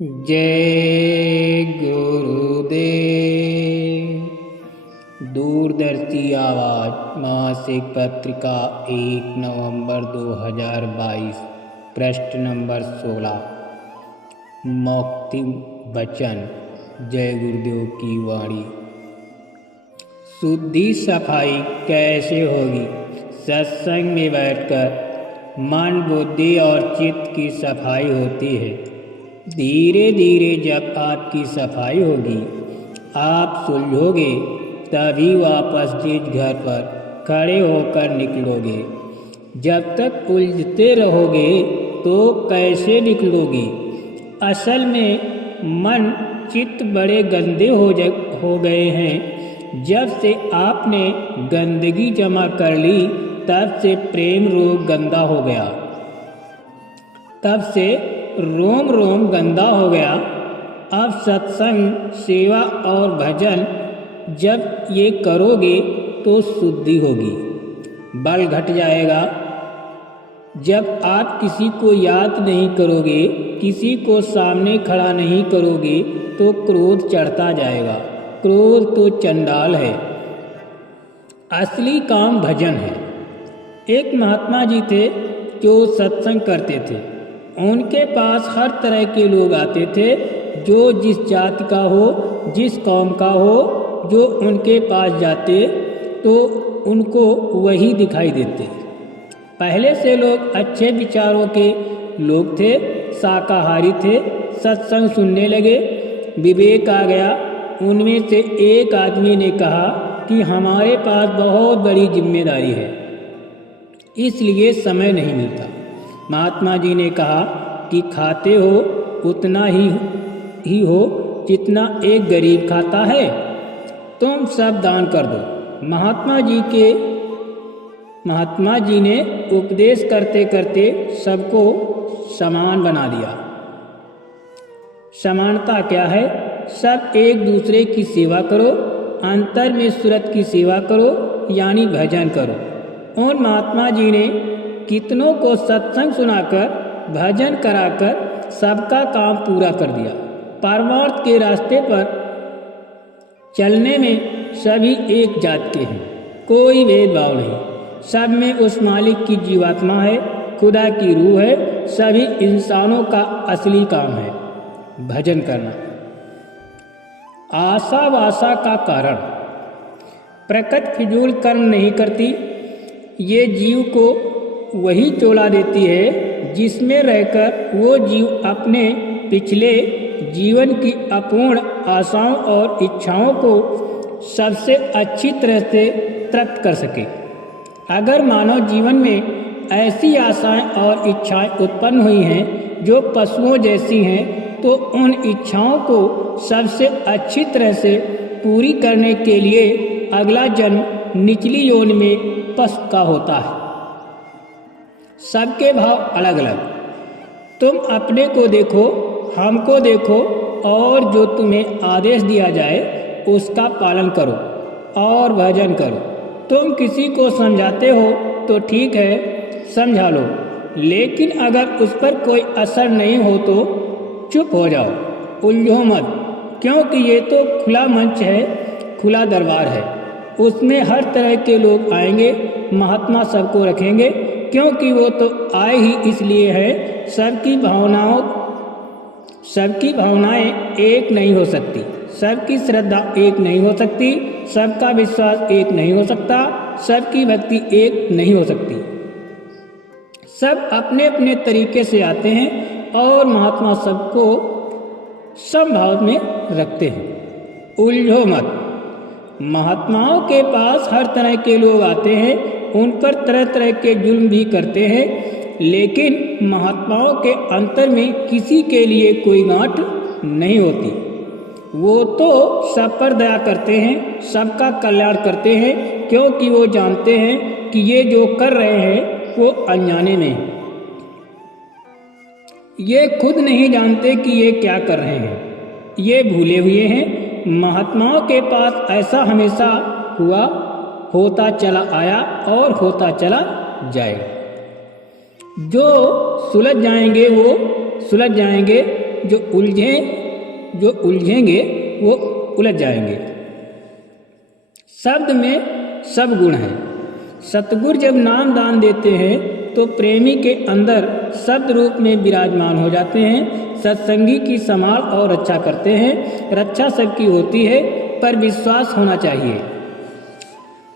जय गुरुदेव। दूरदर्शी आवाज मासिक पत्रिका 1 नवंबर 2022 पृष्ठ नंबर 16। मौक्ति वचन। जय गुरुदेव की वाणी। शुद्धि सफाई कैसे होगी? सत्संग में बैठकर मन बुद्धि और चित्त की सफाई होती है। धीरे धीरे जब आपकी सफाई होगी, आप सुलझोगे, तभी वापस जिस घर पर खड़े होकर निकलोगे। जब तक उलझते रहोगे तो कैसे निकलोगे? असल में मन चित्त बड़े गंदे हो गए हैं। जब से आपने गंदगी जमा कर ली, तब से प्रेम रोग गंदा हो गया, तब से रोम रोम गंदा हो गया। अब सत्संग, सेवा और भजन जब ये करोगे तो शुद्धि होगी, बल घट जाएगा। जब आप किसी को याद नहीं करोगे, किसी को सामने खड़ा नहीं करोगे, तो क्रोध चढ़ता जाएगा। क्रोध तो चंडाल है। असली काम भजन है। एक महात्मा जी थे जो सत्संग करते थे। उनके पास हर तरह के लोग आते थे, जो जिस जाति का हो, जिस कौम का हो। जो उनके पास जाते तो उनको वही दिखाई देते। पहले से लोग अच्छे विचारों के लोग थे, शाकाहारी थे। सत्संग सुनने लगे, विवेक आ गया। उनमें से एक आदमी ने कहा कि हमारे पास बहुत बड़ी जिम्मेदारी है, इसलिए समय नहीं मिलता। महात्मा जी ने कहा कि खाते हो उतना ही हो जितना एक गरीब खाता है, तुम सब दान कर दो। महात्मा जी ने उपदेश करते करते सबको समान बना दिया। समानता क्या है? सब एक दूसरे की सेवा करो, अंतर में सूरत की सेवा करो, यानी भजन करो। और महात्मा जी ने कितनों को सत्संग सुनाकर, भजन कराकर सबका काम पूरा कर दिया। परमार्थ के रास्ते पर चलने में सभी एक जात के हैं, कोई भेदभाव नहीं। सब में उस मालिक की जीवात्मा है, खुदा की रूह है। सभी इंसानों का असली काम है भजन करना। आशा वासा का कारण। प्रकृति फिजूल कर्म नहीं करती। ये जीव को वही चोला देती है जिसमें रहकर वो जीव अपने पिछले जीवन की अपूर्ण आशाओं और इच्छाओं को सबसे अच्छी तरह से तृप्त कर सके। अगर मानव जीवन में ऐसी आशाएं और इच्छाएं उत्पन्न हुई हैं जो पशुओं जैसी हैं, तो उन इच्छाओं को सबसे अच्छी तरह से पूरी करने के लिए अगला जन्म निचली योनि में पशु का होता है। सबके भाव अलग अलग। तुम अपने को देखो, हमको देखो, और जो तुम्हें आदेश दिया जाए उसका पालन करो और भजन करो। तुम किसी को समझाते हो तो ठीक है, समझा लो, लेकिन अगर उस पर कोई असर नहीं हो तो चुप हो जाओ, उलझो मत। क्योंकि ये तो खुला मंच है, खुला दरबार है। उसमें हर तरह के लोग आएंगे। महात्मा सबको रखेंगे, क्योंकि वो तो आए ही इसलिए है। सबकी भावनाएं एक नहीं हो सकती, सबकी श्रद्धा एक नहीं हो सकती, सबका विश्वास एक नहीं हो सकता, सबकी भक्ति एक नहीं हो सकती। सब अपने अपने तरीके से आते हैं और महात्मा सबको समभाव में रखते हैं। उलझो मत। महात्माओं के पास हर तरह के लोग आते हैं, उन पर तरह तरह के जुल्म भी करते हैं, लेकिन महात्माओं के अंतर में किसी के लिए कोई गांठ नहीं होती। वो तो सब पर दया करते हैं, सबका कल्याण करते हैं, क्योंकि वो जानते हैं कि ये जो कर रहे हैं वो अनजाने में है। ये खुद नहीं जानते कि ये क्या कर रहे हैं, ये भूले हुए हैं। महात्माओं के पास ऐसा हमेशा होता चला आया और होता चला जाएगा। जो सुलझ जाएंगे वो सुलझ जाएंगे, जो उलझेंगे वो उलझ जाएंगे। शब्द में सब गुण हैं। सतगुरु जब नाम दान देते हैं तो प्रेमी के अंदर शब्द रूप में विराजमान हो जाते हैं। सत्संगी की संभाल और रक्षा करते हैं। रक्षा सबकी होती है पर विश्वास होना चाहिए।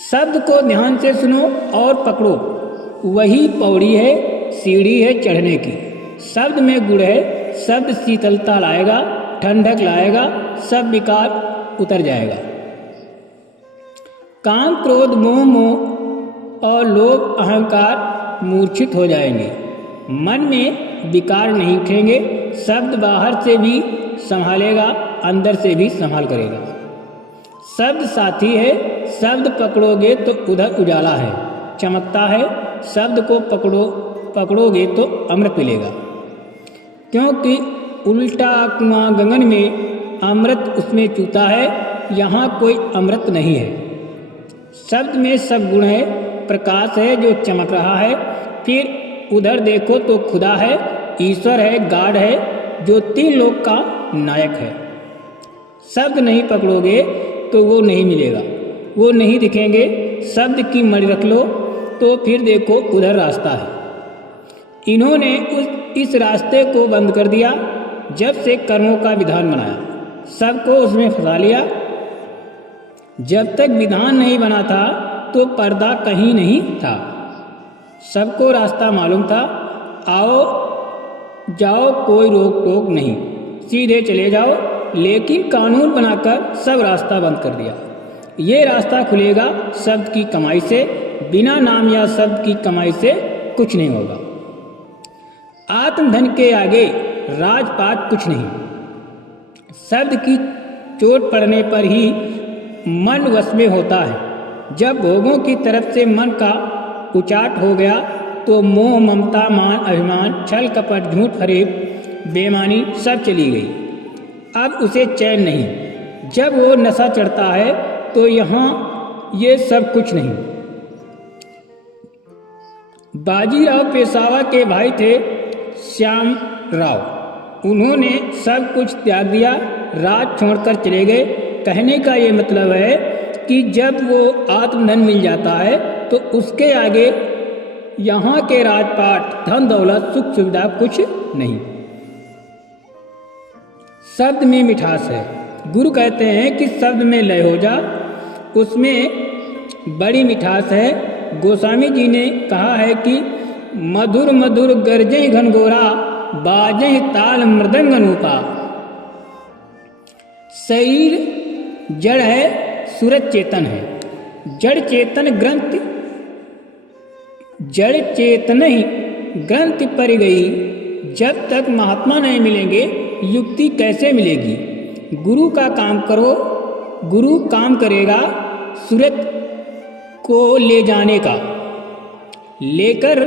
शब्द को ध्यान से सुनो और पकड़ो, वही पौड़ी है, सीढ़ी है चढ़ने की। शब्द में गुण है, शब्द शीतलता लाएगा, ठंडक लाएगा, सब विकार उतर जाएगा। काम क्रोध मोह और लोभ अहंकार मूर्छित हो जाएंगे। मन में विकार नहीं उठेंगे। शब्द बाहर से भी संभालेगा, अंदर से भी संभाल करेगा। शब्द साथी है, शब्द पकड़ोगे तो उधर उजाला है, चमकता है। शब्द को पकड़ोगे तो अमृत मिलेगा, क्योंकि उल्टा कुआं गगन में अमृत उसमें चूता है, यहाँ कोई अमृत नहीं है। शब्द में सब गुण है, प्रकाश है जो चमक रहा है। फिर उधर देखो तो खुदा है, ईश्वर है, गाड है, जो 3 लोक का नायक है। शब्द नहीं पकड़ोगे तो वो नहीं मिलेगा, वो नहीं दिखेंगे। शब्द की मणि रख लो तो फिर देखो उधर रास्ता है। इन्होंने इस रास्ते को बंद कर दिया जब से कर्मों का विधान बनाया, सबको उसमें फंसा लिया। जब तक विधान नहीं बना था तो पर्दा कहीं नहीं था, सबको रास्ता मालूम था। आओ जाओ, कोई रोक टोक नहीं, सीधे चले जाओ। लेकिन कानून बनाकर सब रास्ता बंद कर दिया। ये रास्ता खुलेगा शब्द की कमाई से, बिना नाम या शब्द की कमाई से कुछ नहीं होगा। आत्मधन के आगे राजपाट कुछ नहीं। शब्द की चोट पड़ने पर ही मन वश में होता है। जब भोगों की तरफ से मन का उचाट हो गया तो मोह ममता मान अभिमान छल कपट झूठ फरेब बेईमानी सब चली गई। अब उसे चैन नहीं। जब वो नशा चढ़ता है तो यहाँ ये सब कुछ नहीं। बाजीराव पेशवा के भाई थे श्याम राव, उन्होंने सब कुछ त्याग दिया, राज छोड़कर चले गए। कहने का ये मतलब है कि जब वो आत्मधन मिल जाता है तो उसके आगे यहाँ के राजपाट धन दौलत सुख सुविधा कुछ नहीं। शब्द में मिठास है। गुरु कहते हैं कि शब्द में लय हो जा, उसमें बड़ी मिठास है। गोस्वामी जी ने कहा है कि मधुर मधुर गरजे घनघोरा, बाजे ताल मृदंग अनूपा। शरीर जड़ है, सूरज चेतन है। जड़ चेतन ही ग्रंथ पर गई। जब तक महात्मा नहीं मिलेंगे युक्ति कैसे मिलेगी। गुरु का काम करो, गुरु काम करेगा सूरज को ले जाने का, लेकर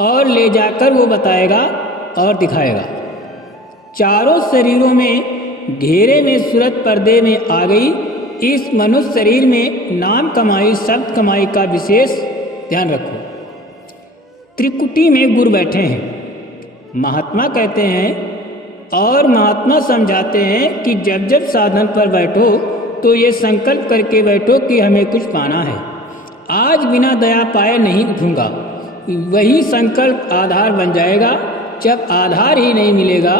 और ले जाकर वो बताएगा और दिखाएगा। चारों शरीरों में घेरे में सूरत पर्दे में आ गई। इस मनुष्य शरीर में नाम कमाई शब्द कमाई का विशेष ध्यान रखो। त्रिकुटी में गुरु बैठे हैं, महात्मा कहते हैं और महात्मा समझाते हैं कि जब जब साधन पर बैठो तो ये संकल्प करके बैठो कि हमें कुछ पाना है। आज बिना दया पाए नहीं उठूंगा। वही संकल्प आधार बन जाएगा। जब आधार ही नहीं मिलेगा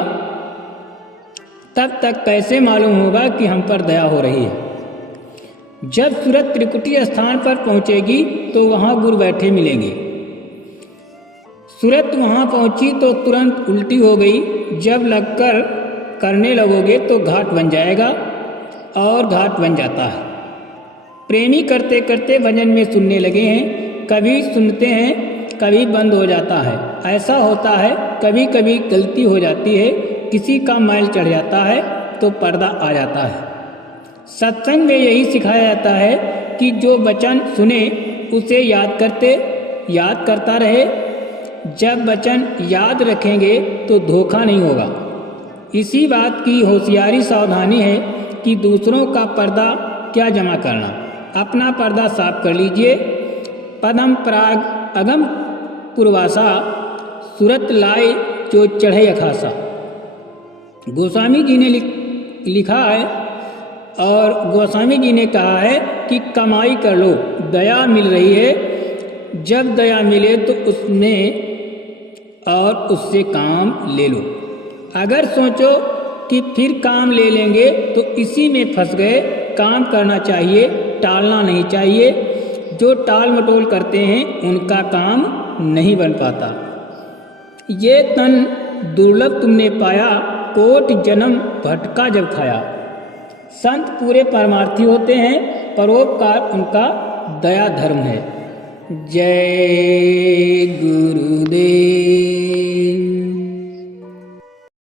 तब तक कैसे मालूम होगा कि हम पर दया हो रही है। जब सूरत त्रिकुटी स्थान पर पहुंचेगी तो वहां गुरु बैठे मिलेंगे। सूरत वहां पहुंची तो तुरंत उल्टी हो गई। जब लगकर करने लगोगे तो घाट बन जाएगा और घाट बन जाता है। प्रेमी करते करते भजन में सुनने लगे हैं, कभी सुनते हैं कभी बंद हो जाता है। ऐसा होता है, कभी कभी गलती हो जाती है, किसी का मैल चढ़ जाता है तो पर्दा आ जाता है। सत्संग में यही सिखाया जाता है कि जो वचन सुने उसे याद करता रहे। जब वचन याद रखेंगे तो धोखा नहीं होगा। इसी बात की होशियारी सावधानी है कि दूसरों का पर्दा क्या जमा करना, अपना पर्दा साफ कर लीजिए। पदम पराग अगम पुरवासा, सूरत लाए जो चढ़े अखासा। गोस्वामी जी ने लिखा है और गोस्वामी जी ने कहा है कि कमाई कर लो, दया मिल रही है, जब दया मिले तो उसमें और उससे काम ले लो। अगर सोचो कि फिर काम ले लेंगे तो इसी में फंस गए। काम करना चाहिए, टालना नहीं चाहिए। जो टाल मटोल करते हैं उनका काम नहीं बन पाता। ये तन दुर्लभ तुमने पाया, कोट जन्म भटका जब खाया। संत पूरे परमार्थी होते हैं, परोपकार उनका दया धर्म है। जय गुरुदेव।